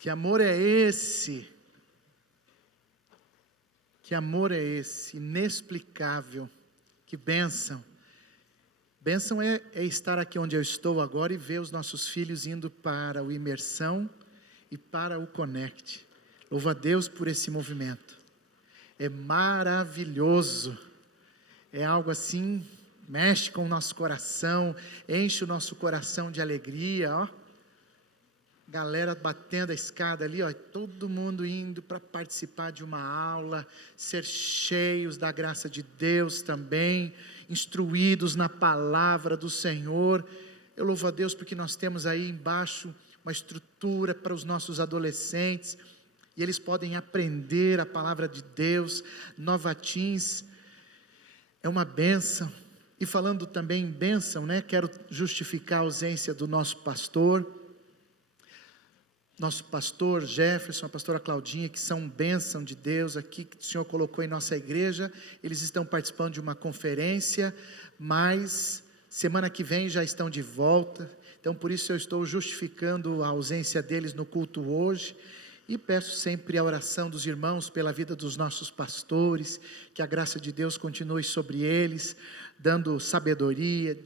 Que amor é esse? Que amor é esse? Inexplicável. Que bênção. Bênção é estar aqui onde eu estou agora e ver os nossos filhos indo para o Imersão e para o Connect. Louvo a Deus por esse movimento. É maravilhoso. É algo assim, mexe com o nosso coração, enche o nosso coração de alegria, ó. Galera batendo a escada ali, ó, todo mundo indo para participar de uma aula, ser cheios da graça de Deus também, instruídos na palavra do Senhor. Eu louvo a Deus porque nós temos aí embaixo uma estrutura para os nossos adolescentes, e eles podem aprender a palavra de Deus. Nova Teens é uma bênção. E falando também em bênção, né, quero justificar a ausência do nosso pastor Jefferson, a pastora Claudinha, que são bênção de Deus aqui, que o Senhor colocou em nossa igreja. Eles estão participando de uma conferência, mas semana que vem já estão de volta, então por isso eu estou justificando a ausência deles no culto hoje, e peço sempre a oração dos irmãos pela vida dos nossos pastores, que a graça de Deus continue sobre eles, dando sabedoria,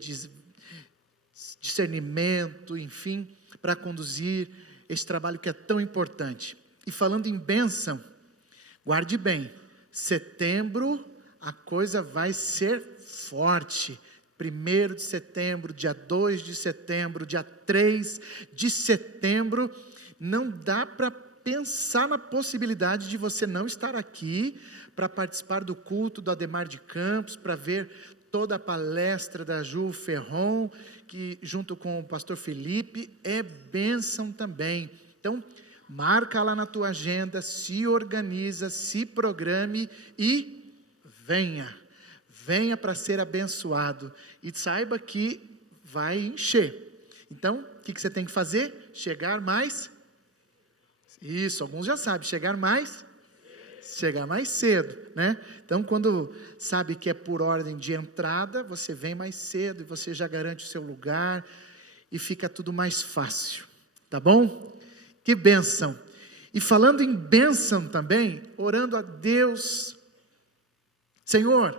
discernimento, enfim, para conduzir esse trabalho que é tão importante. E falando em bênção, guarde bem, setembro a coisa vai ser forte. 1º de setembro, dia 2 de setembro, dia 3 de setembro, não dá para pensar na possibilidade de você não estar aqui para participar do culto do Ademar de Campos, para ver toda a palestra da Ju Ferron, que junto com o pastor Felipe é bênção também. Então, marca lá na tua agenda, se organiza, se programe e venha para ser abençoado, e saiba que vai encher. Então, o que você tem que fazer? Chegar mais, isso, alguns já sabem, chegar mais cedo, né? Então, quando sabe que é por ordem de entrada, você vem mais cedo e você já garante o seu lugar e fica tudo mais fácil, tá bom? Que bênção! E falando em bênção também, orando a Deus, Senhor,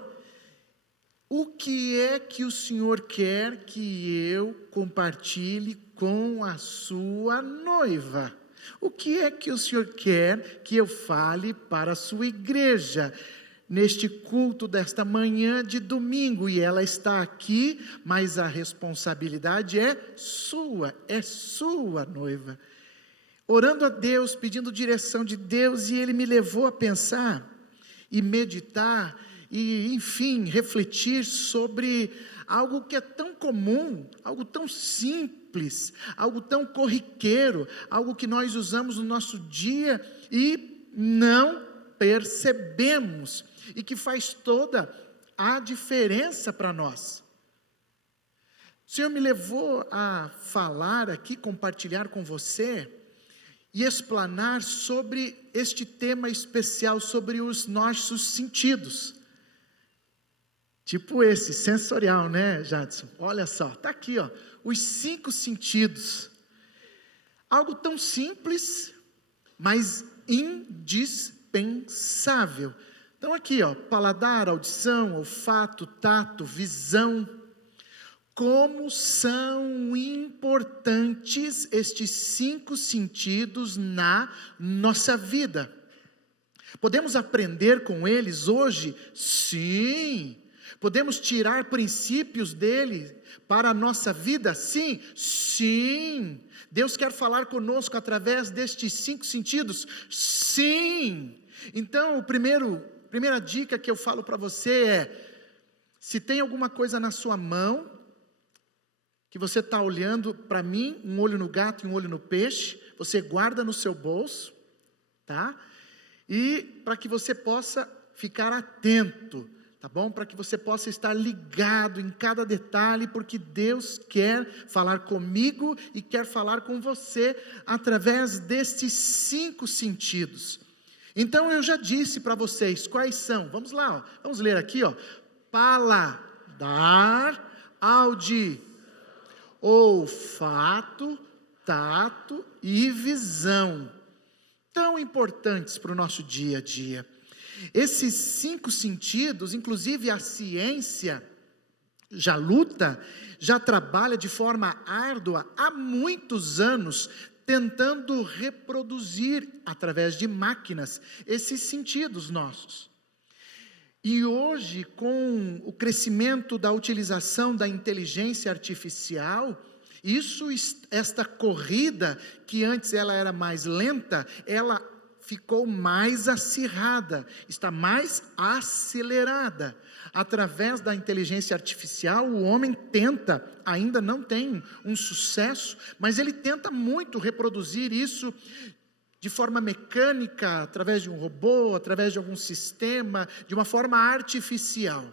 o que é que o Senhor quer que eu compartilhe com a sua noiva? O que é que o Senhor quer que eu fale para a sua igreja neste culto desta manhã de domingo? E ela está aqui, mas a responsabilidade é sua, noiva. Orando a Deus, pedindo direção de Deus, e Ele me levou a pensar e meditar e, enfim, refletir sobre algo que é tão comum, algo tão simples, algo tão corriqueiro, algo que nós usamos no nosso dia e não percebemos, e que faz toda a diferença para nós. O Senhor me levou a falar aqui, compartilhar com você e explanar sobre este tema especial, sobre os nossos sentidos. Tipo esse, sensorial, né, Jadson? Olha só, está aqui, ó, os 5 sentidos. Algo tão simples, mas indispensável. Então aqui, ó, paladar, audição, olfato, tato, visão. Como são importantes estes 5 sentidos na nossa vida. Podemos aprender com eles hoje? Sim. Podemos tirar princípios dele para a nossa vida? Sim, sim. Deus quer falar conosco através destes 5 sentidos? Sim. Então, primeira dica que eu falo para você é: se tem alguma coisa na sua mão, que você está olhando, para mim, um olho no gato e um olho no peixe, você guarda no seu bolso, tá? E para que você possa ficar atento, tá bom? Para que você possa estar ligado em cada detalhe, porque Deus quer falar comigo e quer falar com você através destes 5 sentidos. Então eu já disse para vocês quais são. Vamos lá, ó. Vamos ler aqui, ó. Paladar, audição, olfato, tato e visão. tão importantes para o nosso dia a dia. Esses 5 sentidos, inclusive a ciência já luta, já trabalha de forma árdua há muitos anos, tentando reproduzir através de máquinas esses sentidos nossos. E hoje, com o crescimento da utilização da inteligência artificial, esta corrida, que antes ela era mais lenta, ela ficou mais acirrada, está mais acelerada. Através da inteligência artificial, o homem tenta, ainda não tem um sucesso, mas ele tenta muito reproduzir isso de forma mecânica, através de um robô, através de algum sistema, de uma forma artificial.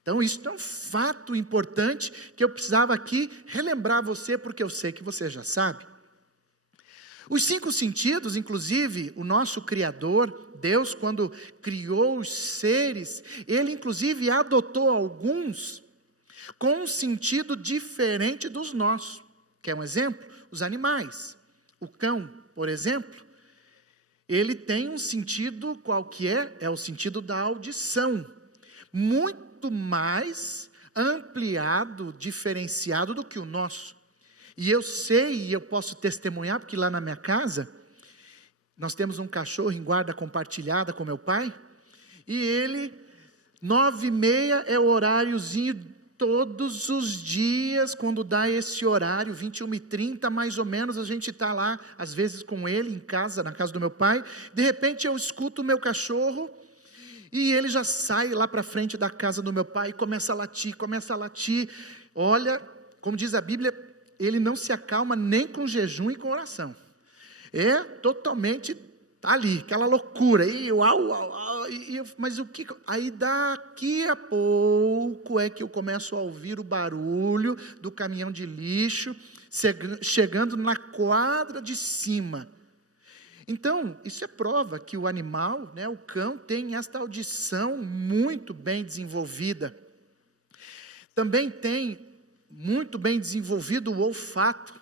Então isso é um fato importante que eu precisava aqui relembrar você, porque eu sei que você já sabe. Os 5 sentidos, inclusive, o nosso Criador, Deus, quando criou os seres, Ele inclusive adotou alguns com um sentido diferente dos nossos. Quer um exemplo? Os animais. O cão, por exemplo, ele tem um sentido qual que é? É o sentido da audição, muito mais ampliado, diferenciado do que o nosso. E eu sei, e eu posso testemunhar, porque lá na minha casa, nós temos um cachorro em guarda compartilhada com meu pai, e ele, 9h30 é o horáriozinho, todos os dias, quando dá esse horário, 21h30 mais ou menos, a gente está lá, às vezes com ele em casa, na casa do meu pai, de repente eu escuto o meu cachorro, e ele já sai lá para frente da casa do meu pai, e começa a latir, olha, como diz a Bíblia, ele não se acalma nem com jejum e com oração, é totalmente ali, aquela loucura, mas o que, aí daqui a pouco é que eu começo a ouvir o barulho do caminhão de lixo, chegando na quadra de cima. Então, isso é prova que o animal, o cão, tem esta audição muito bem desenvolvida, também tem muito bem desenvolvido o olfato,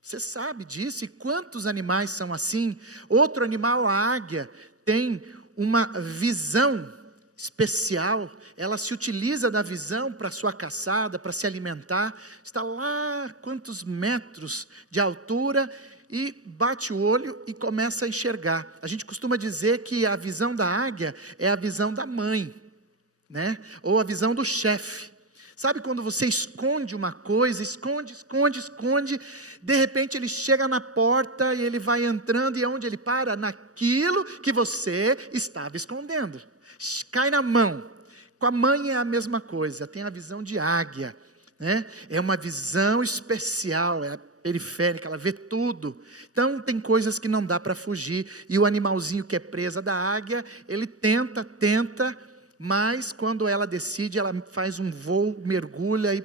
Você sabe disso, e quantos animais são assim? Outro animal, a águia, tem uma visão especial, ela se utiliza da visão para sua caçada, para se alimentar, está lá quantos metros de altura, e bate o olho e começa a enxergar. A gente costuma dizer que a visão da águia é a visão da mãe, ou a visão do chefe. Sabe quando você esconde uma coisa, esconde, de repente ele chega na porta e ele vai entrando, e aonde ele para? Naquilo que você estava escondendo, cai na mão. Com a mãe é a mesma coisa, tem a visão de águia, é uma visão especial, é periférica, ela vê tudo. Então tem coisas que não dá para fugir, e o animalzinho que é presa da águia, ele tenta, mas quando ela decide, ela faz um voo, mergulha e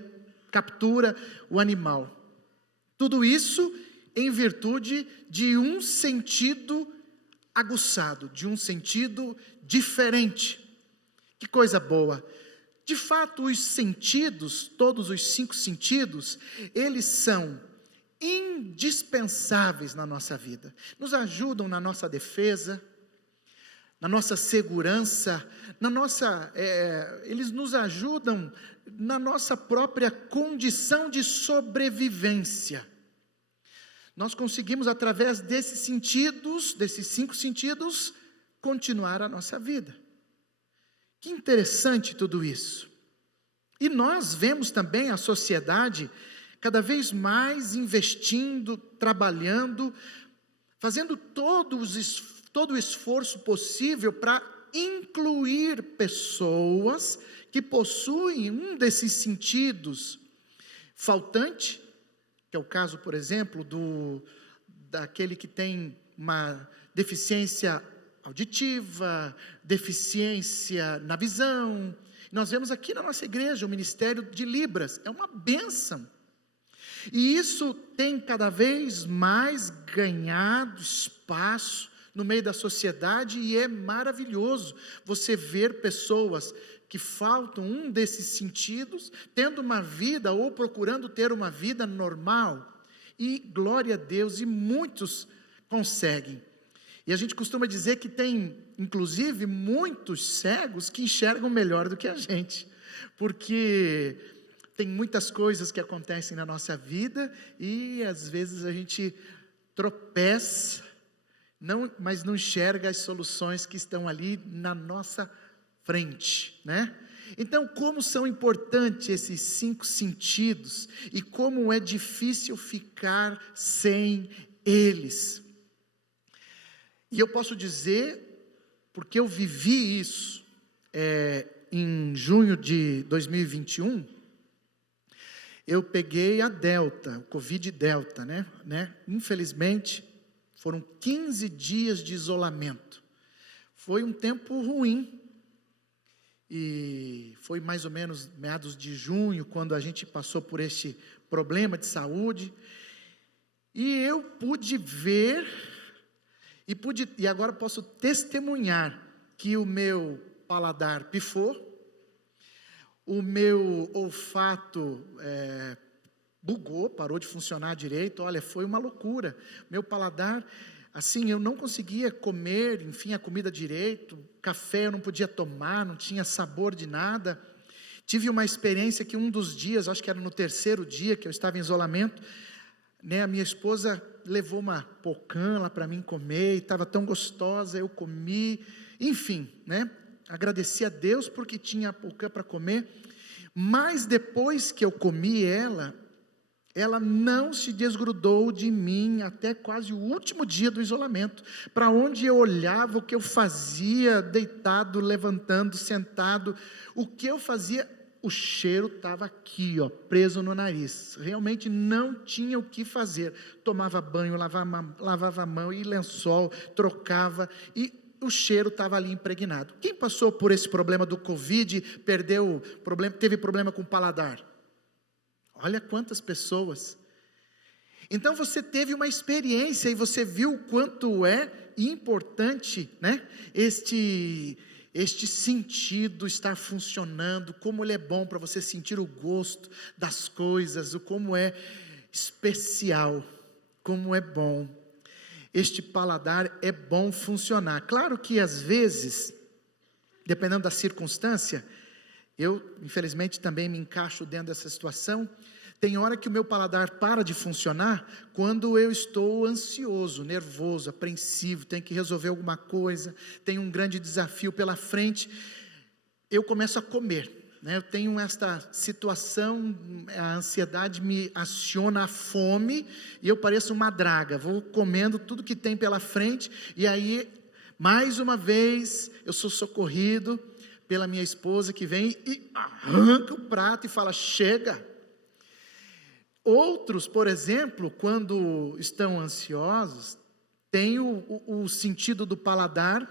captura o animal. Tudo isso em virtude de um sentido aguçado, de um sentido diferente. Que coisa boa! De fato, os sentidos, todos os 5 sentidos, eles são indispensáveis na nossa vida. Nos ajudam na nossa defesa, na nossa segurança, eles nos ajudam na nossa própria condição de sobrevivência. Nós conseguimos, através desses 5 sentidos, continuar a nossa vida. Que interessante tudo isso. E nós vemos também a sociedade cada vez mais investindo, trabalhando, fazendo todo o esforço possível para incluir pessoas que possuem um desses sentidos faltante, que é o caso, por exemplo, daquele que tem uma deficiência auditiva, deficiência na visão. Nós vemos aqui na nossa igreja o ministério de Libras, é uma bênção. E isso tem cada vez mais ganhado espaço no meio da sociedade, e é maravilhoso você ver pessoas que faltam um desses sentidos, tendo uma vida ou procurando ter uma vida normal, e glória a Deus, e muitos conseguem. E a gente costuma dizer que tem, inclusive, muitos cegos que enxergam melhor do que a gente, porque tem muitas coisas que acontecem na nossa vida e às vezes a gente tropeça, mas não enxerga as soluções que estão ali na nossa frente, né? Então, como são importantes esses 5 sentidos e como é difícil ficar sem eles. E eu posso dizer, porque eu vivi isso em junho de 2021, eu peguei a Delta, o Covid Delta, né? Infelizmente, foram 15 dias de isolamento. Foi um tempo ruim. E foi mais ou menos meados de junho, quando a gente passou por este problema de saúde. E eu pude ver, e agora posso testemunhar, que o meu paladar pifou, o meu olfato bugou, parou de funcionar direito. Olha, foi uma loucura. Meu paladar, assim, eu não conseguia comer, enfim, a comida direito, café eu não podia tomar, não tinha sabor de nada. Tive uma experiência que um dos dias, acho que era no 3º dia que eu estava em isolamento, né, a minha esposa levou uma pocã lá para mim comer, e estava tão gostosa, eu comi, enfim, né, agradeci a Deus porque tinha a pocã para comer, mas depois que eu comi ela não se desgrudou de mim até quase o último dia do isolamento. Para onde eu olhava, o que eu fazia, deitado, levantando, sentado, o que eu fazia, o cheiro estava aqui, preso no nariz. Realmente não tinha o que fazer. Tomava banho, lavava a mão e lençol, trocava, e o cheiro estava ali impregnado. Quem passou por esse problema do Covid, teve problema com o paladar? Olha quantas pessoas. Então você teve uma experiência e você viu o quanto é importante, né? Este sentido estar funcionando, como ele é bom para você sentir o gosto das coisas, o como é especial, como é bom. Este paladar é bom funcionar. Claro que às vezes, dependendo da circunstância, eu, infelizmente, também me encaixo dentro dessa situação. Tem hora que o meu paladar para de funcionar quando eu estou ansioso, nervoso, apreensivo, tenho que resolver alguma coisa, tenho um grande desafio pela frente, eu começo a comer, né? Eu tenho esta situação, a ansiedade me aciona a fome, e eu pareço uma draga, vou comendo tudo que tem pela frente, e aí, mais uma vez, eu sou socorrido pela minha esposa, que vem e arranca o prato e fala, chega. Outros, por exemplo, quando estão ansiosos, têm o sentido do paladar,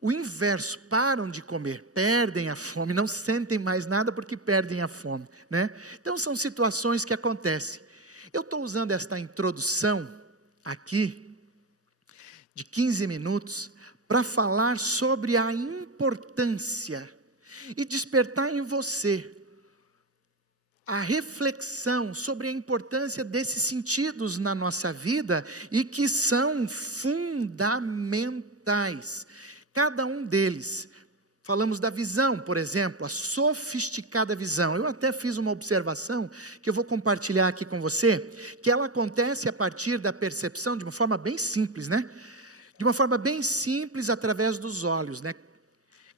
o inverso, param de comer, perdem a fome, não sentem mais nada porque perdem a fome, né? Então são situações que acontecem. Eu estou usando esta introdução aqui, de 15 minutos, para falar sobre a importância e despertar em você a reflexão sobre a importância desses sentidos na nossa vida e que são fundamentais, cada um deles. Falamos da visão, por exemplo, a sofisticada visão. Eu até fiz uma observação que eu vou compartilhar aqui com você, que ela acontece a partir da percepção de uma forma bem simples, né? De uma forma bem simples, através dos olhos, né?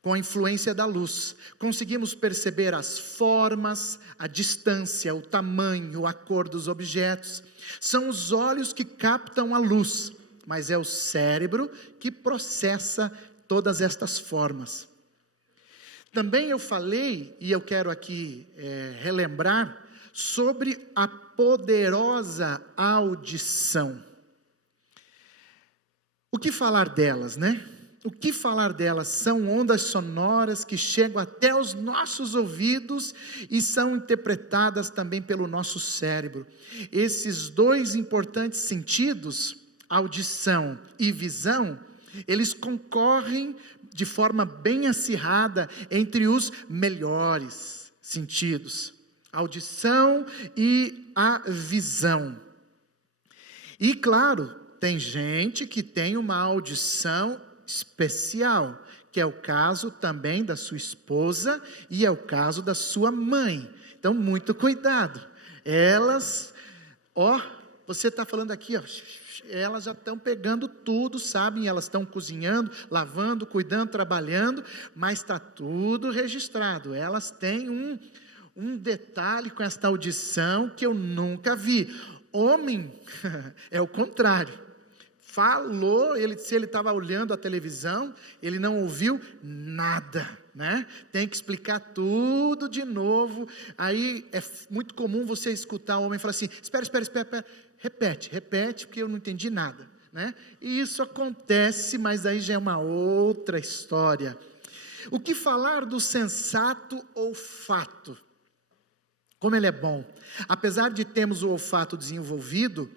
Com a influência da luz, conseguimos perceber as formas, a distância, o tamanho, a cor dos objetos. São os olhos que captam a luz, mas é o cérebro que processa todas estas formas. Também eu falei, e eu quero aqui relembrar, sobre a poderosa audição. O que falar delas, né? O que falar delas? São ondas sonoras que chegam até os nossos ouvidos e são interpretadas também pelo nosso cérebro. Esses 2 importantes sentidos, audição e visão, eles concorrem de forma bem acirrada entre os melhores sentidos, audição e a visão. E claro, tem gente que tem uma audição especial, que é o caso também da sua esposa e é o caso da sua mãe. Então, muito cuidado. Elas, você está falando aqui, elas já estão pegando tudo, sabem, elas estão cozinhando, lavando, cuidando, trabalhando, mas está tudo registrado. Elas têm um detalhe com esta audição que eu nunca vi. Homem é o contrário. Falou, se ele estava olhando a televisão, ele não ouviu nada, né? Tem que explicar tudo de novo. Aí é muito comum você escutar o homem falar assim: espera, repete, porque eu não entendi nada, né? E isso acontece, mas aí já é uma outra história. O que falar do sensato olfato? Como ele é bom. Apesar de termos o olfato desenvolvido,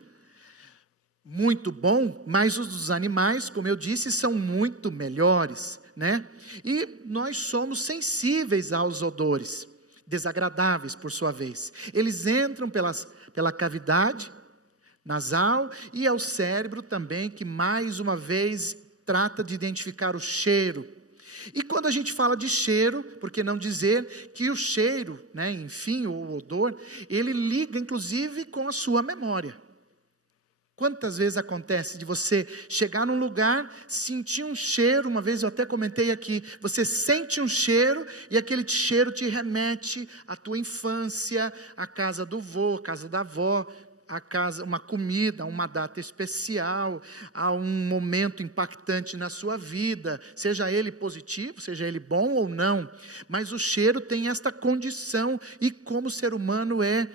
muito bom, mas os dos animais, como eu disse, são muito melhores, né? E nós somos sensíveis aos odores, desagradáveis por sua vez. Eles entram pela cavidade nasal e ao cérebro também, que mais uma vez trata de identificar o cheiro. E quando a gente fala de cheiro, por que não dizer que o cheiro, né, enfim, o odor, ele liga inclusive com a sua memória. Quantas vezes acontece de você chegar num lugar, sentir um cheiro, uma vez eu até comentei aqui, você sente um cheiro e aquele cheiro te remete à tua infância, à casa do vô, à casa da avó, à casa, uma comida, uma data especial, a um momento impactante na sua vida, seja ele positivo, seja ele bom ou não, mas o cheiro tem esta condição e como o ser humano é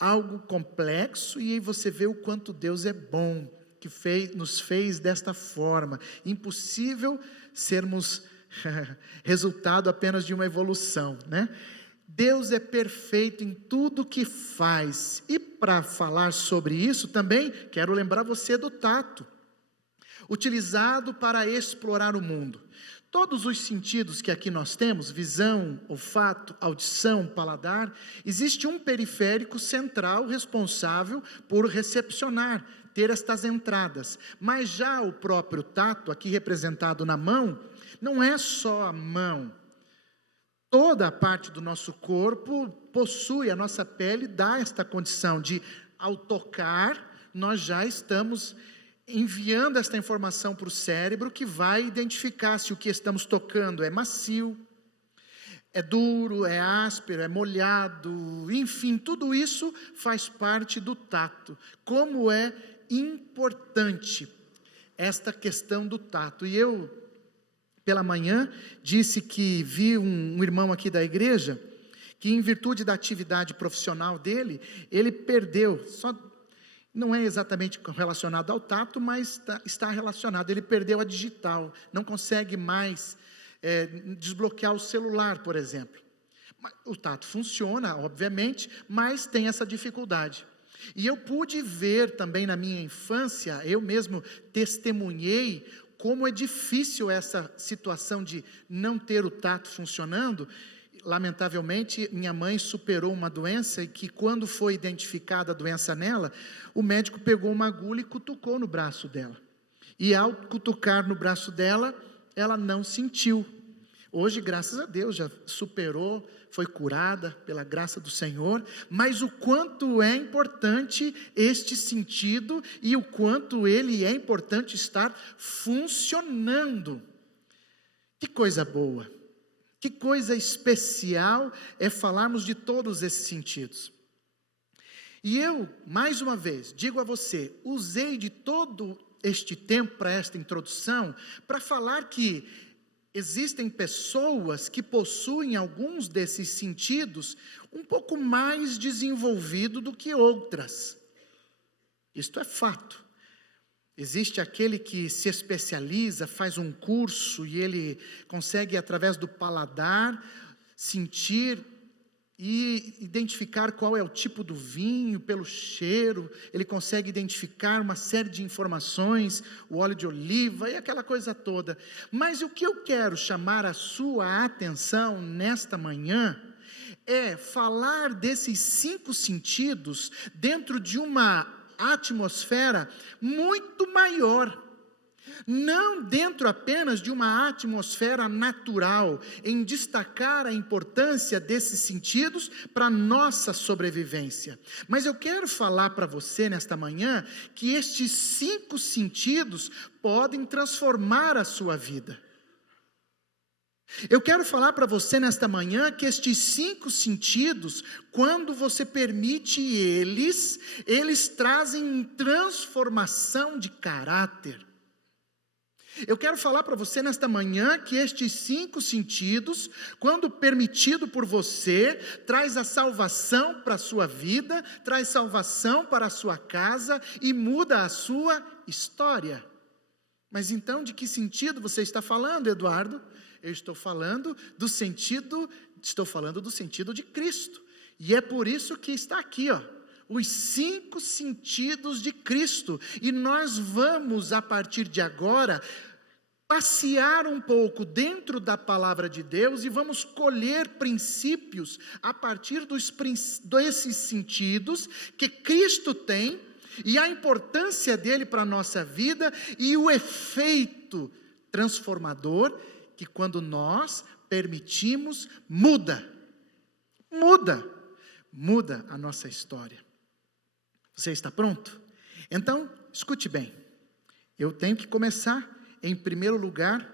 algo complexo, e aí você vê o quanto Deus é bom, que nos fez desta forma. Impossível sermos resultado apenas de uma evolução, né? Deus é perfeito em tudo que faz, e para falar sobre isso também, quero lembrar você do tato, utilizado para explorar o mundo. Todos os sentidos que aqui nós temos, visão, olfato, audição, paladar, existe um periférico central responsável por recepcionar, ter estas entradas. Mas já o próprio tato, aqui representado na mão, não é só a mão. Toda a parte do nosso corpo possui, a nossa pele dá esta condição de, ao tocar, nós já estamos enviando esta informação para o cérebro, que vai identificar se o que estamos tocando é macio, é duro, é áspero, é molhado, enfim, tudo isso faz parte do tato. Como é importante esta questão do tato. E eu, pela manhã, disse que vi um irmão aqui da igreja, que em virtude da atividade profissional dele, ele perdeu, não é exatamente relacionado ao tato, mas está relacionado. Ele perdeu a digital, não consegue mais desbloquear o celular, por exemplo. O tato funciona, obviamente, mas tem essa dificuldade. E eu pude ver também na minha infância, eu mesmo testemunhei como é difícil essa situação de não ter o tato funcionando. Lamentavelmente, minha mãe superou uma doença e que quando foi identificada a doença nela, o médico pegou uma agulha e cutucou no braço dela. E ao cutucar no braço dela, ela não sentiu. Hoje, graças a Deus, já superou, foi curada pela graça do Senhor, mas o quanto é importante este sentido e o quanto ele é importante estar funcionando. Que coisa boa! Que coisa especial é falarmos de todos esses sentidos. E eu, mais uma vez, digo a você, usei de todo este tempo para esta introdução, para falar que existem pessoas que possuem alguns desses sentidos um pouco mais desenvolvido do que outras. Isto é fato. Existe aquele que se especializa, faz um curso e ele consegue, através do paladar, sentir e identificar qual é o tipo do vinho, pelo cheiro, ele consegue identificar uma série de informações, o óleo de oliva e aquela coisa toda. Mas o que eu quero chamar a sua atenção nesta manhã é falar desses 5 sentidos dentro de uma atmosfera muito maior. Não dentro apenas de uma atmosfera natural, em destacar a importância desses sentidos para a nossa sobrevivência. Mas eu quero falar para você nesta manhã que estes 5 sentidos podem transformar a sua vida. Eu quero falar para você nesta manhã que estes 5 sentidos, quando você permite eles trazem transformação de caráter. Eu quero falar para você nesta manhã que estes 5 sentidos, quando permitido por você, traz a salvação para a sua vida, traz salvação para a sua casa e muda a sua história. Mas então de que sentido você está falando, Eduardo? Eu estou falando do sentido de Cristo. E é por isso que está aqui, os 5 sentidos de Cristo. E nós vamos, a partir de agora, passear um pouco dentro da palavra de Deus e vamos colher princípios a partir desses sentidos que Cristo tem e a importância dele para a nossa vida e o efeito transformador que quando nós permitimos muda a nossa história. Você está pronto? Então, escute bem, eu tenho que começar em primeiro lugar,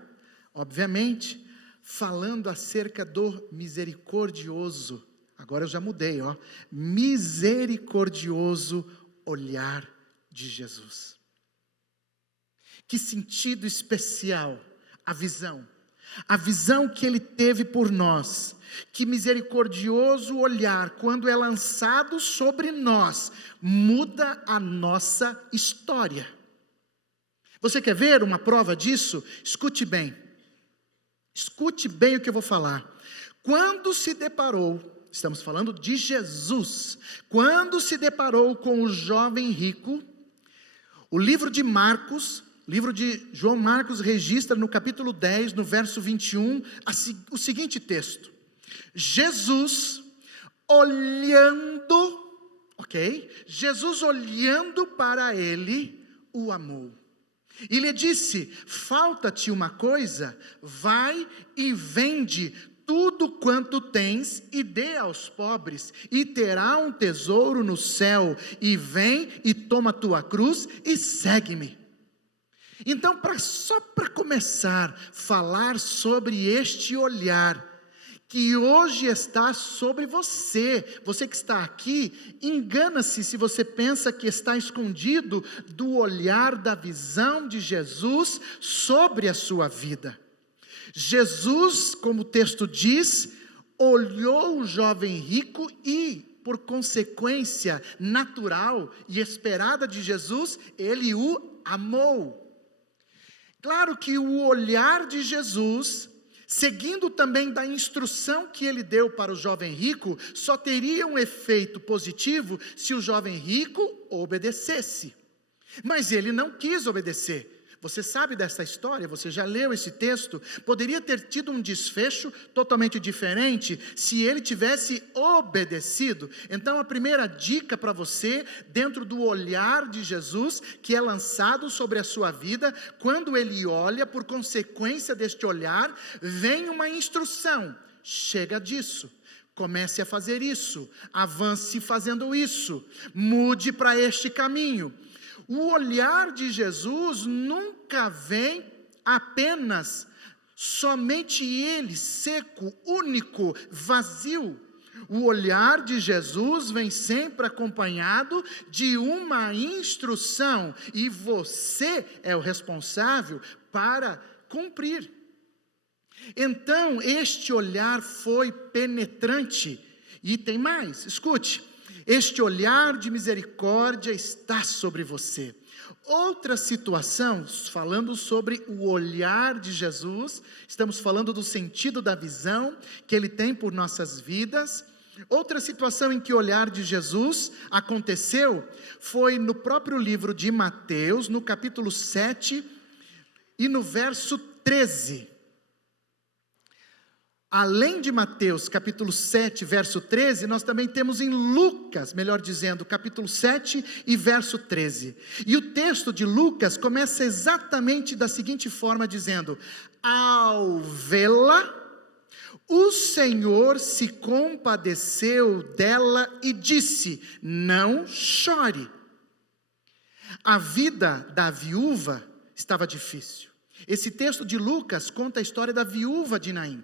obviamente, falando acerca do misericordioso, agora eu já mudei, misericordioso olhar de Jesus. Que sentido especial a visão que ele teve por nós, que misericordioso olhar, quando é lançado sobre nós, muda a nossa história. Você quer ver uma prova disso? Escute bem o que eu vou falar. Quando se deparou, estamos falando de Jesus, quando se deparou com o jovem rico, o livro de João Marcos registra no capítulo 10, no verso 21, o seguinte texto: Jesus olhando para ele, o amou. E lhe disse: falta-te uma coisa, vai e vende tudo quanto tens e dê aos pobres, e terá um tesouro no céu, e vem e toma tua cruz e segue-me. Então, só para começar a falar sobre este olhar, que hoje está sobre você que está aqui, engana-se se você pensa que está escondido do olhar da visão de Jesus sobre a sua vida. Jesus, como o texto diz, olhou o jovem rico e, por consequência natural e esperada de Jesus, ele o amou. Claro que o olhar de Jesus, seguindo também da instrução que ele deu para o jovem rico, só teria um efeito positivo se o jovem rico obedecesse. Mas ele não quis obedecer. Você sabe dessa história, você já leu esse texto. Poderia ter tido um desfecho totalmente diferente se ele tivesse obedecido. Então a primeira dica para você, dentro do olhar de Jesus, que é lançado sobre a sua vida, quando ele olha, por consequência deste olhar, vem uma instrução: chega disso. Comece a fazer isso, avance fazendo isso, mude para este caminho. O olhar de Jesus nunca vem apenas, somente ele, seco, único, vazio. O olhar de Jesus vem sempre acompanhado de uma instrução, e você é o responsável para cumprir. Então, este olhar foi penetrante, e tem mais, escute. Este olhar de misericórdia está sobre você. Outra situação, falando sobre o olhar de Jesus, estamos falando do sentido da visão que ele tem por nossas vidas. Outra situação em que o olhar de Jesus aconteceu foi no próprio livro de Mateus, no capítulo 7 e no verso 13. Além de Mateus, capítulo 7, verso 13, nós também temos em Lucas, melhor dizendo, capítulo 7 e verso 13. E o texto de Lucas começa exatamente da seguinte forma, dizendo: ao vê-la, o Senhor se compadeceu dela e disse: não chore. A vida da viúva estava difícil. Esse texto de Lucas conta a história da viúva de Naim.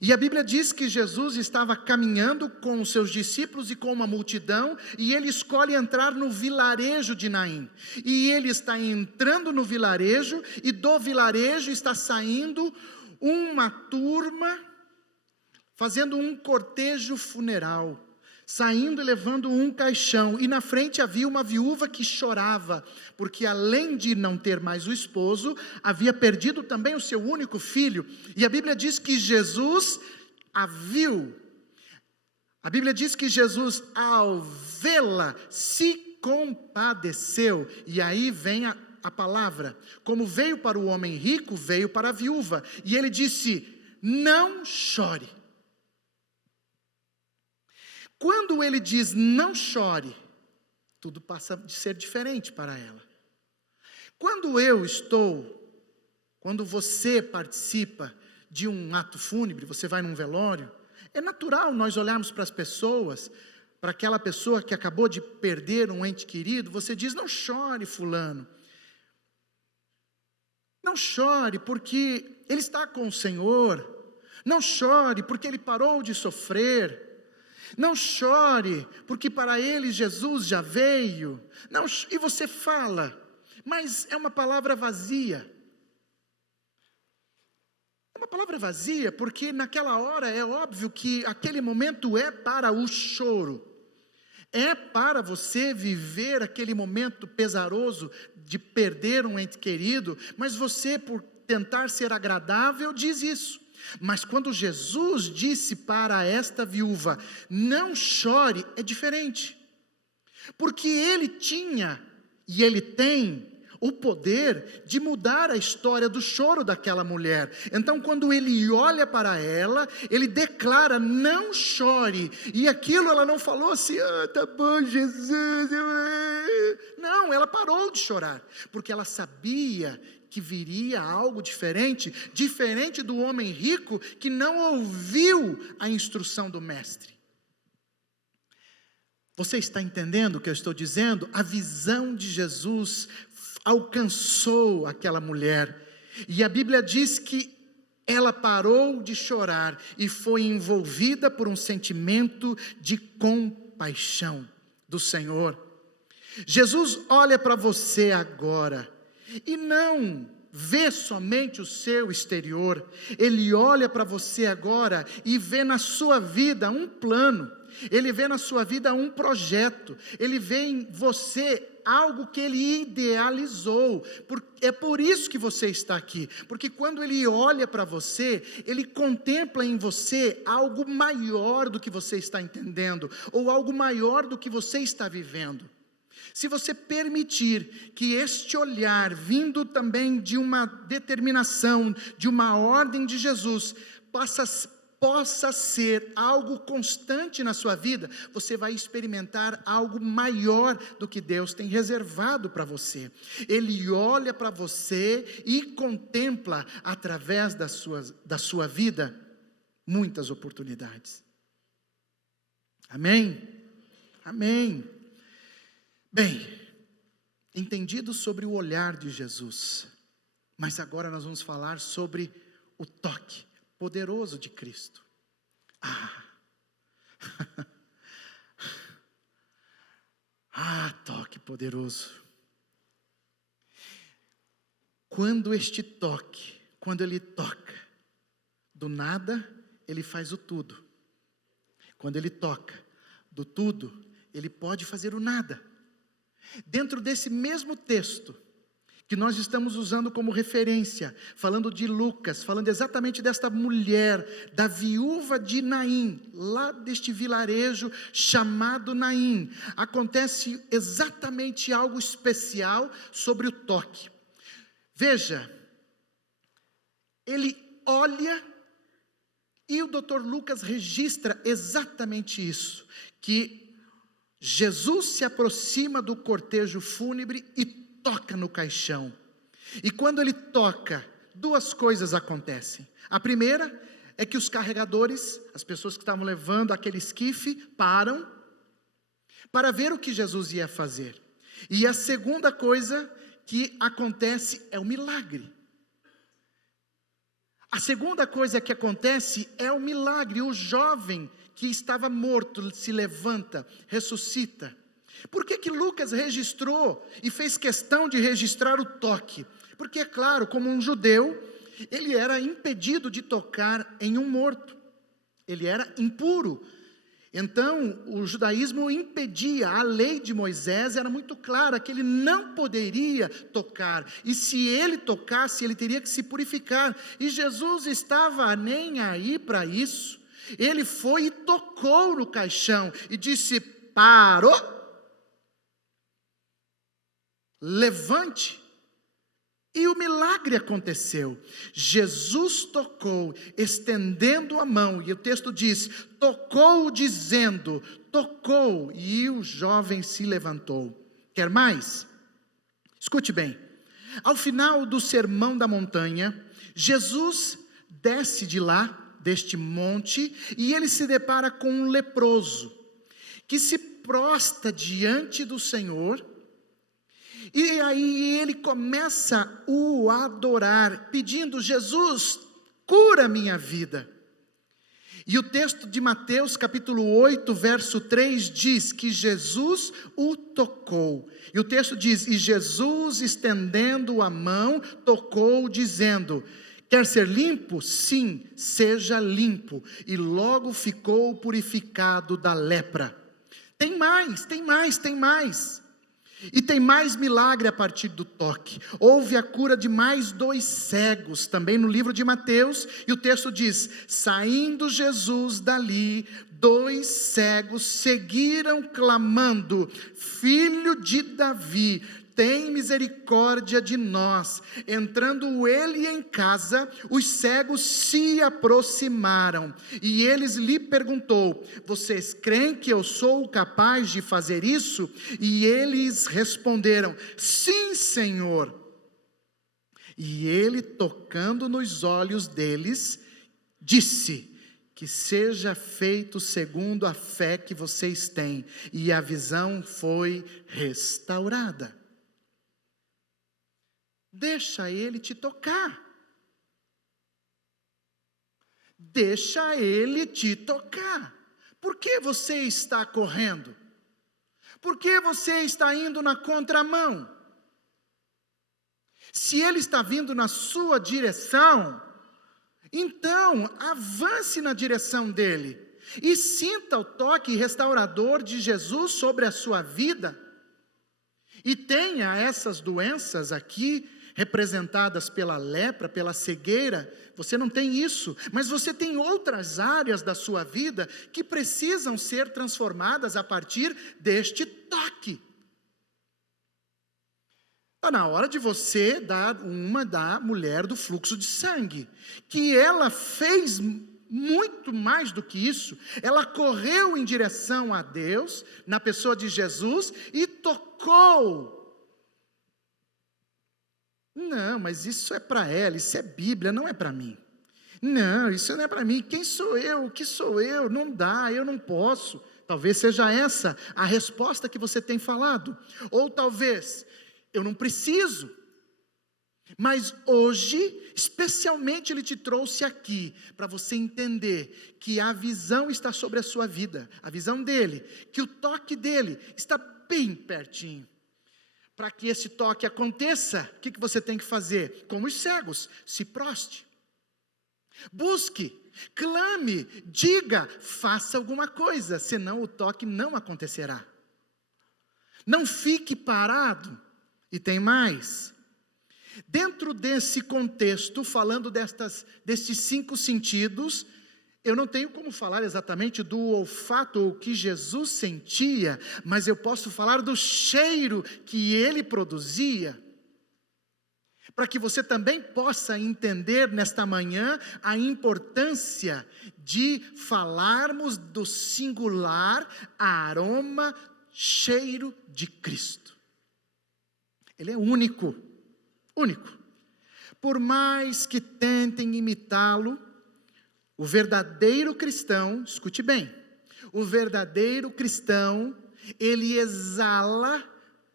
E a Bíblia diz que Jesus estava caminhando com os seus discípulos e com uma multidão, e ele escolhe entrar no vilarejo de Naim. E ele está entrando no vilarejo, e do vilarejo está saindo uma turma, fazendo um cortejo funeral, saindo e levando um caixão, e na frente havia uma viúva que chorava, porque além de não ter mais o esposo, havia perdido também o seu único filho, e a Bíblia diz que Jesus a viu. A Bíblia diz que Jesus, ao vê-la, se compadeceu, e aí vem a palavra, como veio para o homem rico, veio para a viúva, e ele disse: não chore. Quando ele diz não chore, tudo passa de ser diferente para ela. Quando você participa de um ato fúnebre, você vai num velório, é natural nós olharmos para as pessoas, para aquela pessoa que acabou de perder um ente querido, você diz: não chore, fulano. Não chore porque ele está com o Senhor. Não chore porque ele parou de sofrer. Não chore, porque para ele Jesus já veio. Não, e você fala, mas é uma palavra vazia. É uma palavra vazia, porque naquela hora é óbvio que aquele momento é para o choro. É para você viver aquele momento pesaroso de perder um ente querido, mas você, por tentar ser agradável, diz isso. Mas quando Jesus disse para esta viúva: não chore, é diferente, porque ele tinha e ele tem o poder de mudar a história do choro daquela mulher. Então quando ele olha para ela, ele declara: não chore, e aquilo ela não falou assim: tá bom Jesus, não, ela parou de chorar, porque ela sabia que viria algo diferente do homem rico que não ouviu a instrução do mestre. Você está entendendo o que eu estou dizendo? A visão de Jesus alcançou aquela mulher, e a Bíblia diz que ela parou de chorar e foi envolvida por um sentimento de compaixão do Senhor. Jesus olha para você agora e não vê somente o seu exterior. Ele olha para você agora e vê na sua vida um plano. Ele vê na sua vida um projeto. Ele vê em você algo que ele idealizou. É por isso que você está aqui. Porque quando ele olha para você, ele contempla em você algo maior do que você está entendendo, ou algo maior do que você está vivendo. Se você permitir que este olhar, vindo também de uma determinação, de uma ordem de Jesus, possa ser algo constante na sua vida, você vai experimentar algo maior do que Deus tem reservado para você. Ele olha para você e contempla, através da sua vida, muitas oportunidades. Amém? Amém. Bem, entendido sobre o olhar de Jesus, mas agora nós vamos falar sobre o toque poderoso de Cristo. Toque poderoso. Quando ele toca, do nada, ele faz o tudo. Quando ele toca, do tudo, ele pode fazer o nada. Dentro desse mesmo texto, que nós estamos usando como referência, falando de Lucas, falando exatamente desta mulher, da viúva de Naim, lá deste vilarejo chamado Naim, acontece exatamente algo especial sobre o toque. Veja, ele olha E o Dr. Lucas registra exatamente isso, que Jesus se aproxima do cortejo fúnebre e toca no caixão. E quando ele toca, duas coisas acontecem. A primeira é que os carregadores, as pessoas que estavam levando aquele esquife, param para ver o que Jesus ia fazer. E a segunda coisa que acontece é o milagre. A segunda coisa que acontece é o milagre. O jovem que estava morto se levanta, ressuscita. Por que Lucas registrou e fez questão de registrar o toque? Porque, é claro, como um judeu, ele era impedido de tocar em um morto. Ele era impuro. Então, o judaísmo impedia, a lei de Moisés era muito clara, que ele não poderia tocar, e se ele tocasse, ele teria que se purificar, e Jesus estava nem aí para isso. Ele foi e tocou no caixão, e disse: parou, levante. E o milagre aconteceu. Jesus tocou, estendendo a mão, e o texto diz, tocou dizendo, tocou, e o jovem se levantou. Quer mais? Escute bem, ao final do sermão da montanha, Jesus desce de lá, deste monte, e ele se depara com um leproso, que se prostra diante do Senhor. E aí ele começa a o adorar, pedindo: Jesus, cura minha vida. E o texto de Mateus capítulo 8, verso 3 diz que Jesus o tocou. E o texto diz: e Jesus, estendendo a mão, tocou, dizendo: quer ser limpo? Sim, seja limpo. E logo ficou purificado da lepra. Tem mais, tem mais, tem mais. E tem mais milagre a partir do toque. Houve a cura de mais 2 cegos, também no livro de Mateus, e o texto diz: saindo Jesus dali, 2 cegos seguiram clamando: Filho de Davi, tem misericórdia de nós. Entrando ele em casa, os cegos se aproximaram, e eles lhe perguntou: vocês creem que eu sou capaz de fazer isso? E eles responderam: sim, Senhor. E ele, tocando nos olhos deles, disse: que seja feito segundo a fé que vocês têm. E a visão foi restaurada. Deixa ele te tocar. Deixa ele te tocar. Por que você está correndo? Por que você está indo na contramão? Se ele está vindo na sua direção, então avance na direção dele e sinta o toque restaurador de Jesus sobre a sua vida. E tenha essas doenças aqui representadas pela lepra, pela cegueira. Você não tem isso, mas você tem outras áreas da sua vida que precisam ser transformadas a partir deste toque. Está na hora de você dar uma da mulher do fluxo de sangue, que ela fez muito mais do que isso. Ela correu em direção a Deus, na pessoa de Jesus, e tocou. Não, mas isso é para ela, isso é Bíblia, não é para mim. Não, isso não é para mim. Quem sou eu? O que sou eu? Não dá, eu não posso. Talvez seja essa a resposta que você tem falado. Ou talvez, eu não preciso. Mas hoje, especialmente ele te trouxe aqui, para você entender que a visão está sobre a sua vida. A visão dele, que o toque dele está bem pertinho. Para que esse toque aconteça, o que você tem que fazer? Como os cegos, se proste. Busque, clame, diga, faça alguma coisa, senão o toque não acontecerá. Não fique parado. E tem mais. Dentro desse contexto, falando destes 5 sentidos, eu não tenho como falar exatamente do olfato, o que Jesus sentia, mas eu posso falar do cheiro que ele produzia. para que você também possa entender nesta manhã a importância de falarmos do singular aroma, cheiro de Cristo. Ele é único, único. Por mais que tentem imitá-lo, o verdadeiro cristão, escute bem, o verdadeiro cristão, ele exala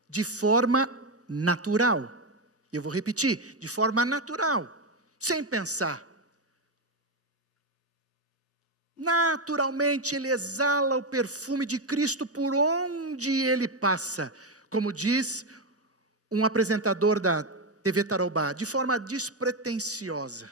de forma natural. Eu vou repetir, de forma natural, sem pensar. Naturalmente ele exala o perfume de Cristo por onde ele passa, como diz um apresentador da TV Tarobá, de forma despretensiosa.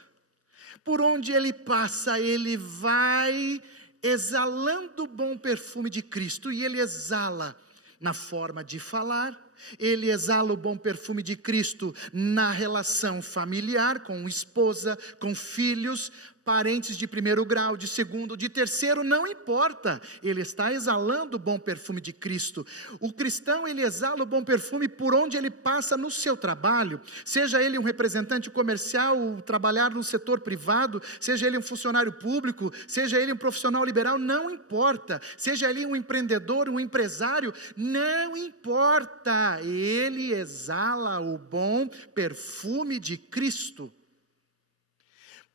Por onde ele passa, ele vai exalando o bom perfume de Cristo, e ele exala na forma de falar, ele exala o bom perfume de Cristo na relação familiar, com esposa, com filhos, parentes de primeiro grau, de segundo, de terceiro, não importa, ele está exalando o bom perfume de Cristo. O cristão, ele exala o bom perfume por onde ele passa no seu trabalho, seja ele um representante comercial, trabalhar no setor privado, seja ele um funcionário público, seja ele um profissional liberal, não importa, seja ele um empreendedor, um empresário, não importa, ele exala o bom perfume de Cristo.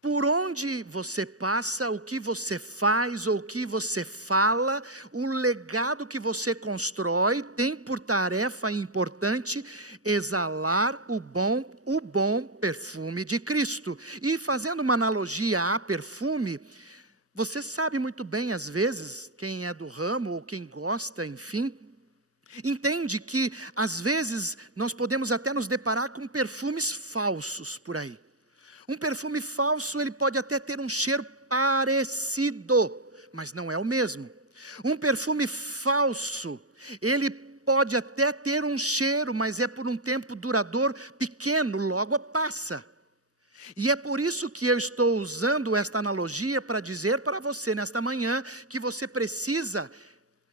Por onde você passa, o que você faz ou o que você fala, o legado que você constrói, tem por tarefa importante exalar o bom perfume de Cristo. E fazendo uma analogia a perfume, você sabe muito bem, às vezes, quem é do ramo ou quem gosta, enfim, entende que às vezes nós podemos até nos deparar com perfumes falsos por aí. Um perfume falso, ele pode até ter um cheiro parecido, mas não é o mesmo. Um perfume falso, ele pode até ter um cheiro, mas é por um tempo duradouro, pequeno, logo passa. E é por isso que eu estou usando esta analogia para dizer para você nesta manhã, que você precisa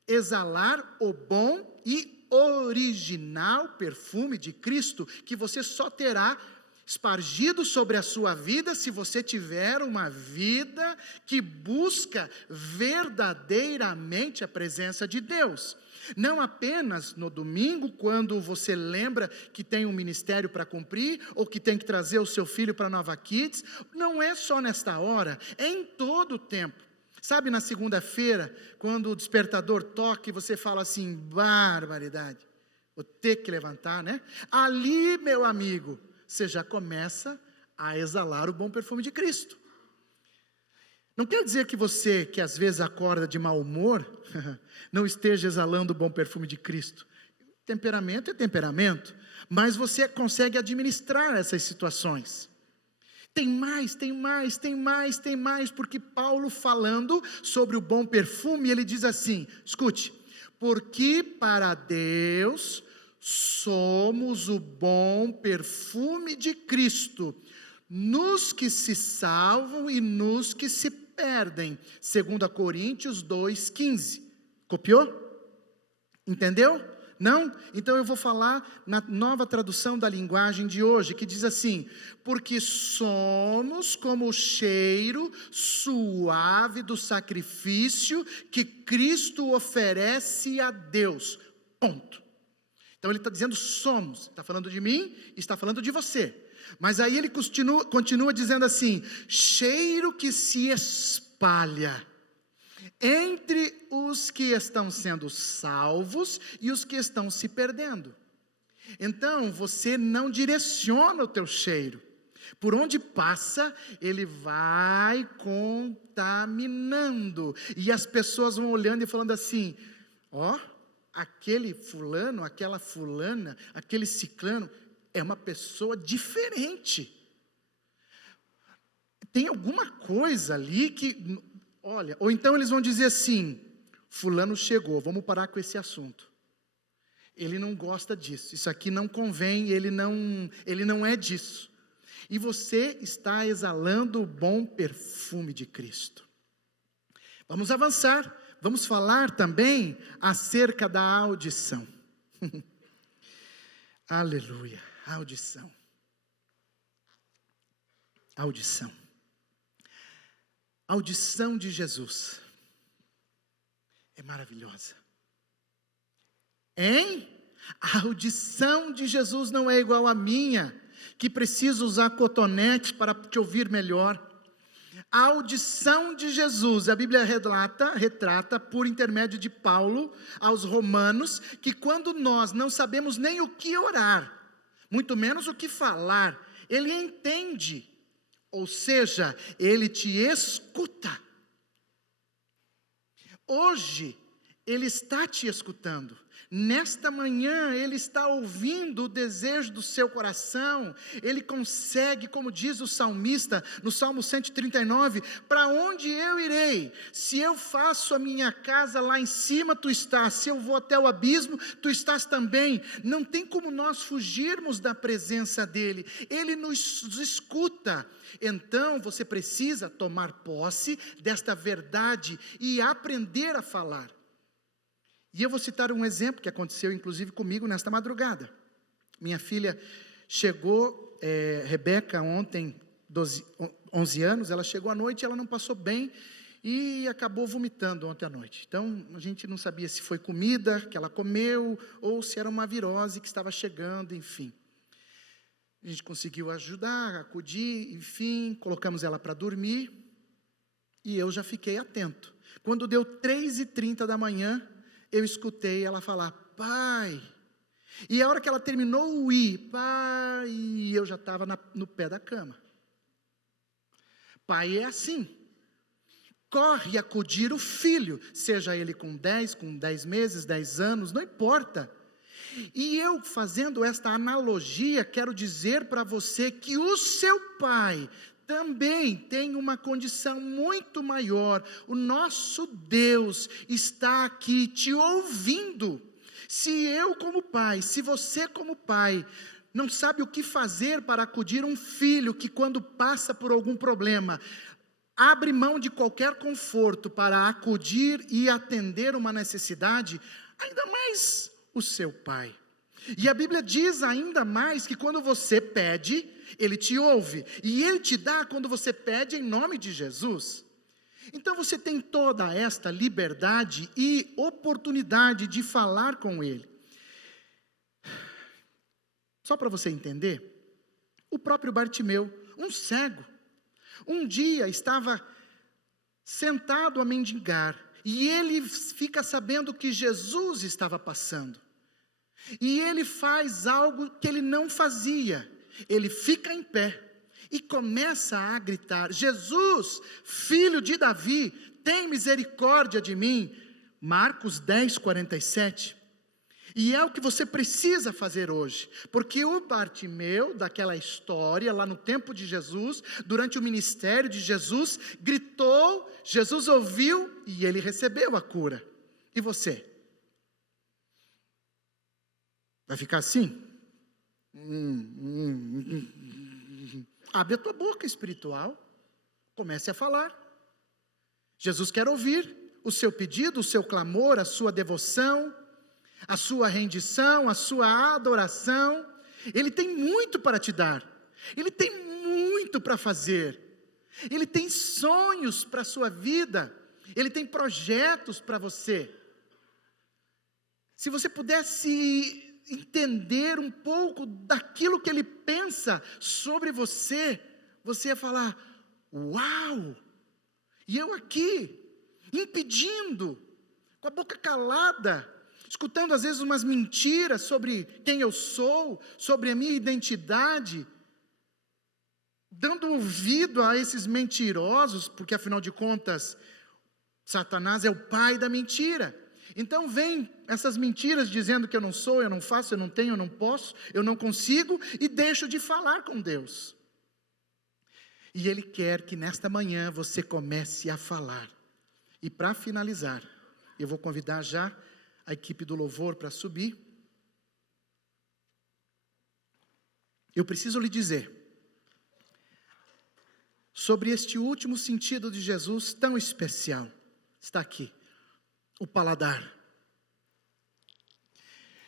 exalar o bom e original perfume de Cristo, que você só terá espargido sobre a sua vida, se você tiver uma vida que busca verdadeiramente a presença de Deus. Não apenas no domingo, quando você lembra que tem um ministério para cumprir, ou que tem que trazer o seu filho para a Nova Kids, não é só nesta hora, é em todo o tempo. Sabe, na segunda-feira, quando o despertador toca e você fala assim, barbaridade, vou ter que levantar, né? Ali, meu amigo, você já começa a exalar o bom perfume de Cristo. Não quer dizer que você, que às vezes acorda de mau humor, não esteja exalando o bom perfume de Cristo. Temperamento é temperamento, mas você consegue administrar essas situações. Tem mais, porque Paulo, falando sobre o bom perfume, ele diz assim, escute, porque para Deus somos o bom perfume de Cristo, nos que se salvam e nos que se perdem, 2 Coríntios 2,15, copiou? Entendeu? Não? Então eu vou falar na nova tradução da linguagem de hoje, que diz assim, porque somos como o cheiro suave do sacrifício que Cristo oferece a Deus, ponto. Então ele está dizendo somos, está falando de mim, está falando de você. Mas aí ele continua dizendo assim, cheiro que se espalha entre os que estão sendo salvos e os que estão se perdendo. Então você não direciona o teu cheiro. Por onde passa, ele vai contaminando. E as pessoas vão olhando e falando assim, ó, aquele fulano, aquela fulana, aquele ciclano, é uma pessoa diferente. Tem alguma coisa ali que, olha, ou então eles vão dizer assim, fulano chegou, vamos parar com esse assunto. Ele não gosta disso, isso aqui não convém, ele não é disso. E você está exalando o bom perfume de Cristo. Vamos avançar. Vamos falar também acerca da audição. Aleluia, audição. audição. A audição de Jesus é maravilhosa. Hein? A audição de Jesus não é igual à minha, que preciso usar cotonete para te ouvir melhor. A audição de Jesus, a Bíblia retrata por intermédio de Paulo aos romanos, que quando nós não sabemos nem o que orar, muito menos o que falar, Ele entende, ou seja, Ele te escuta. Hoje, Ele está te escutando. Nesta manhã, Ele está ouvindo o desejo do seu coração. Ele consegue, como diz o salmista, no Salmo 139, para onde eu irei? Se eu faço a minha casa lá em cima, tu estás. Se eu vou até o abismo, tu estás também. Não tem como nós fugirmos da presença dEle. Ele nos escuta. Então, você precisa tomar posse desta verdade e aprender a falar. E eu vou citar um exemplo que aconteceu inclusive comigo nesta madrugada. Minha filha chegou, Rebeca, ontem, 11 anos, ela chegou à noite e ela não passou bem e acabou vomitando ontem à noite. Então, a gente não sabia se foi comida que ela comeu ou se era uma virose que estava chegando, enfim. A gente conseguiu ajudar, acudir, enfim, colocamos ela para dormir e eu já fiquei atento. Quando deu 3h30 da manhã, eu escutei ela falar, pai. E a hora que ela terminou o i, pai, eu já estava no pé da cama. Pai é assim. Corre acudir o filho, seja ele com 10 meses, 10 anos, não importa. E eu fazendo esta analogia, quero dizer para você que o seu pai também tem uma condição muito maior. O nosso Deus está aqui te ouvindo. Se eu como pai, se você como pai, não sabe o que fazer para acudir um filho que quando passa por algum problema, abre mão de qualquer conforto para acudir e atender uma necessidade, ainda mais o seu pai. E a Bíblia diz ainda mais que quando você pede, Ele te ouve, e Ele te dá quando você pede em nome de Jesus. Então você tem toda esta liberdade e oportunidade de falar com Ele. Só para você entender, o próprio Bartimeu, um cego, um dia estava sentado a mendigar, e ele fica sabendo que Jesus estava passando. E ele faz algo que ele não fazia. Ele fica em pé e começa a gritar, Jesus, filho de Davi, tem misericórdia de mim. Marcos 10:47. E é o que você precisa fazer hoje, porque o Bartimeu, daquela história, lá no tempo de Jesus, durante o ministério de Jesus, gritou, Jesus ouviu e ele recebeu a cura. E você? Vai ficar assim? Abre a tua boca espiritual, comece a falar. Jesus quer ouvir o seu pedido, o seu clamor, a sua devoção, a sua rendição, a sua adoração. Ele tem muito para te dar, Ele tem muito para fazer, Ele tem sonhos para a sua vida, Ele tem projetos para você. Se você pudesse entender um pouco daquilo que Ele pensa sobre você, você ia falar, uau, e eu aqui, impedindo, com a boca calada, escutando às vezes umas mentiras sobre quem eu sou, sobre a minha identidade, dando ouvido a esses mentirosos, porque afinal de contas, Satanás é o pai da mentira. Então vem essas mentiras dizendo que eu não sou, eu não faço, eu não tenho, eu não posso, eu não consigo, e deixo de falar com Deus. E Ele quer que nesta manhã você comece a falar. E para finalizar, eu vou convidar já a equipe do louvor para subir. Eu preciso lhe dizer sobre este último sentido de Jesus tão especial. Está aqui. O paladar.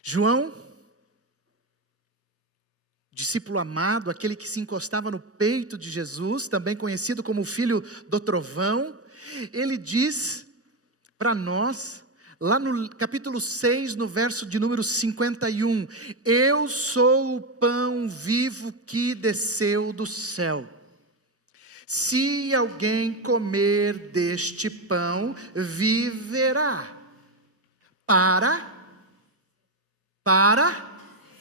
João discípulo amado, aquele que se encostava no peito de Jesus, também conhecido como o filho do trovão, ele diz para nós, lá no capítulo 6, no verso de número 51, eu sou o pão vivo que desceu do céu. Se alguém comer deste pão, viverá para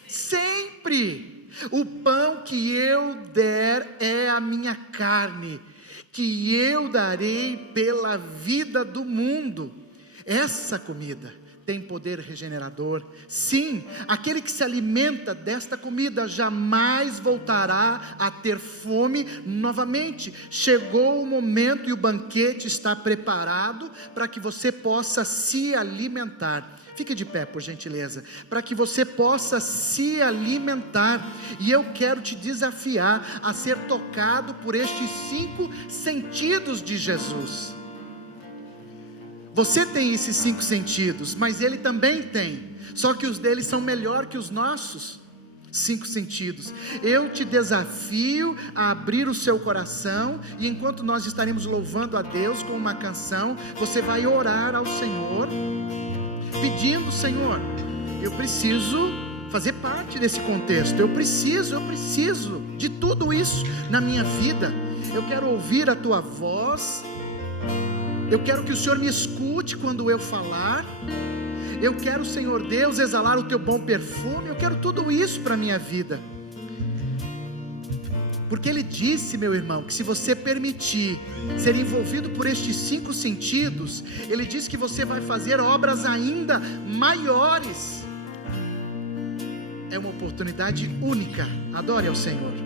sempre. O pão que eu der é a minha carne, que eu darei pela vida do mundo. Essa comida tem poder regenerador. Sim, aquele que se alimenta desta comida jamais voltará a ter fome novamente. Chegou o momento e o banquete está preparado para que você possa se alimentar. Fique de pé, por gentileza, para que você possa se alimentar. E eu quero te desafiar a ser tocado por estes 5 sentidos de Jesus. Você tem esses 5 sentidos, mas ele também tem, só que os dele são melhor que os nossos 5 sentidos. Eu te desafio a abrir o seu coração, e enquanto nós estaremos louvando a Deus com uma canção, você vai orar ao Senhor, pedindo: Senhor, eu preciso fazer parte desse contexto, eu preciso de tudo isso na minha vida. Eu quero ouvir a tua voz, eu quero que o Senhor me escute quando eu falar, eu quero, Senhor Deus, exalar o teu bom perfume, eu quero tudo isso para a minha vida. Porque ele disse, meu irmão, que se você permitir ser envolvido por estes 5 sentidos, ele disse que você vai fazer obras ainda maiores. É uma oportunidade única. Adore ao Senhor.